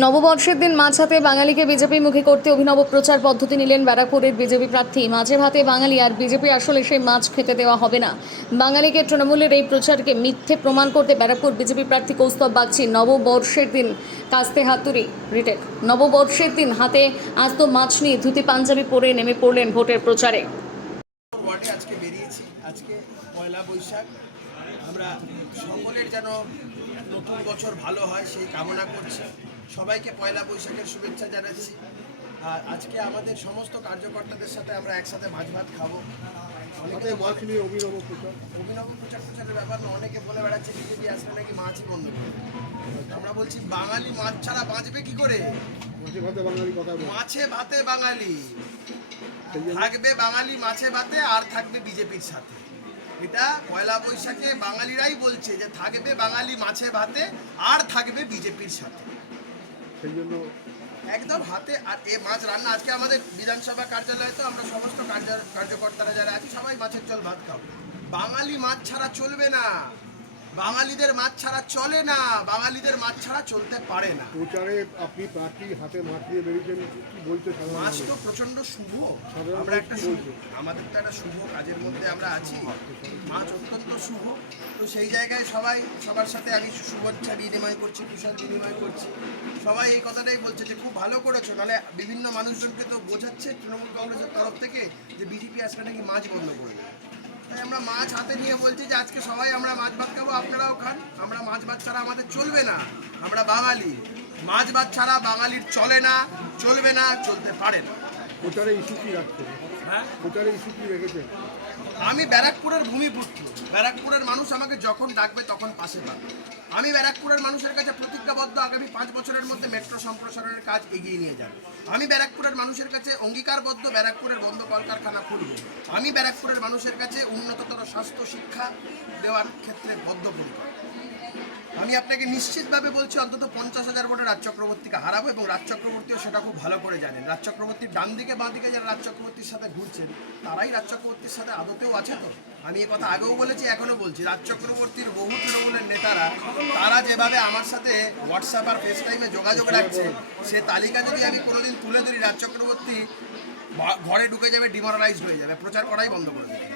নববর্ষের দিন মাছ হাতে বাঙালিকে বিজেপি মুখী করতে অভিনব প্রচার পদ্ধতি নিলেন ব্যারাকপুরের বিজেপি প্রার্থী। মাছের ভাতে বাঙালি আর বিজেপি আসলে সেই মাছ খেতে দেওয়া হবে না। বাঙালিকে তৃণমূলের এই প্রচারকে মিথ্যে প্রমাণ করতে ব্যারাকপুর বিজেপি প্রার্থী কৌস্তব বাগচি নববর্ষের দিন কাস্তে হাতুড়ি রিটেক নববর্ষের দিন হাতে আস্ত মাছ নিয়ে ধুতি পাঞ্জাবি পরে নেমে পড়লেন ভোটের প্রচারে। ওয়ার্ডে আজকে বেরিয়েছি। আজকে পয়লা বৈশাখ, আমরা সকলের যেন নতুন বছর ভালো হয় সেই কামনা করছি। সবাইকে পয়লা বৈশাখের শুভেচ্ছা জানাচ্ছি। আর আজকে আমাদের সমস্ত কার্যকর্তাদের সাথে আমরা একসাথে মাছ ভাত খাবো। অভিনব প্রচারের ব্যাপার না, অনেকে বলে বেড়াচ্ছে বিজেপি আসলে নাকি মাছই বন্ধ করে। আমরা বলছি বাঙালি মাছ ছাড়া বাঁচবে কি করে? মাছে ভাতে বাঙালি থাকবে, বাঙালি মাছে ভাতে আর থাকবে বিজেপির সাথে। এটা পয়লা বৈশাখে বাঙালিরাই বলছে যে থাকবে বাঙালি মাছে ভাতে আর থাকবে বিজেপির সাথে। সেই জন্য একদম হাতে আর এ মাছ রান্না। আজকে আমাদের বিধানসভা কার্যালয়ে তো আমরা সমস্ত কার্যকর্তারা যারা আছি সবাই মাছের ঝোল ভাত খাবো। বাঙালি মাছ ছাড়া চলবে না, বাঙালিদের মাছ ছাড়া চলে না, বাঙালিদের মাছ ছাড়া চলতে পারে না। প্রচারে আপনি প্রার্থী হাতে মাছ দিয়ে বেরিয়েছেন, কি বলছে? মাছ তো প্রচন্ড শুভ, আমরা একটা আমাদের তো একটা শুভ কাজের মধ্যে আমরা আছি। মাছ অত্যন্ত শুভ, তো সেই জায়গায় সবাই সবার সাথে আমি শুভেচ্ছা বিনিময় করছি, কুশল বিনিময় করছি। সবাই এই কথাটাই বলছে যে খুব ভালো করেছো, নাহলে বিভিন্ন মানুষজনকে তো বোঝাচ্ছে তৃণমূল কংগ্রেসের তরফ থেকে যে বিজেপি আসলে নাকি মাছ বন্ধ করে দেবে। তাই আমরা মাছ হাতে নিয়ে বলছি যে আজকে সবাই আমরা মাছ ভাত খাবো, আপনারাও খান। আমরা মাছ ভাত ছাড়া আমাদের চলবে না, আমরা বাঙালি। মাছ ভাত ছাড়া বাঙালির চলে না, চলবে না, চলতে পারে না। প্রচারে ইস্যু কি রাখছেন? হ্যাঁ, প্রচারে ইস্যু কি রেখেছেন? আমি ব্যারাকপুরের ভূমিপুত্র, ব্যারাকপুরের মানুষ আমাকে যখন ডাকবে তখন পাশে পাবে। আমি ব্যারাকপুরের মানুষের কাছে প্রতিজ্ঞাবদ্ধ, আগামী 5 বছরের মধ্যে মেট্রো সম্প্রসারণের কাজ এগিয়ে নিয়ে যাব। আমি ব্যারাকপুরের মানুষের কাছে অঙ্গীকারবদ্ধ, ব্যারাকপুরের বন্ধ কলকারখানা খুলব। আমি ব্যারাকপুরের মানুষের কাছে উন্নততর স্বাস্থ্য শিক্ষা দেওয়ার ক্ষেত্রে বদ্ধপরিকর। আমি আপনাকে নিশ্চিতভাবে বলছি অন্তত 50,000 ভোটে রাজ চক্রবর্তীকে হারাবো, এবং রাজ চক্রবর্তীও সেটা খুব ভালো করে জানেন। রাজ চক্রবর্তীর ডান দিকে বাঁ দিকে যারা রাজ চক্রবর্তীর সাথে ঘুরছেন তারাই রাজ চক্রবর্তীর সাথে আদতেও আছে। তো আমি এই কথা আগেও বলেছি, এখনও বলছি, রাজ চক্রবর্তীর বহু তৃণমূলের নেতারা তারা যেভাবে আমার সাথে হোয়াটসঅ্যাপ আর ফেস টাইমে যোগাযোগ রাখছে, সে তালিকা যদি আমি কোনোদিন তুলে ধরি, রাজ চক্রবর্তী ঘরে ঢুকে যাবে, ডিমোরালাইজ হয়ে যাবে, প্রচার করাই বন্ধ করে দেবে।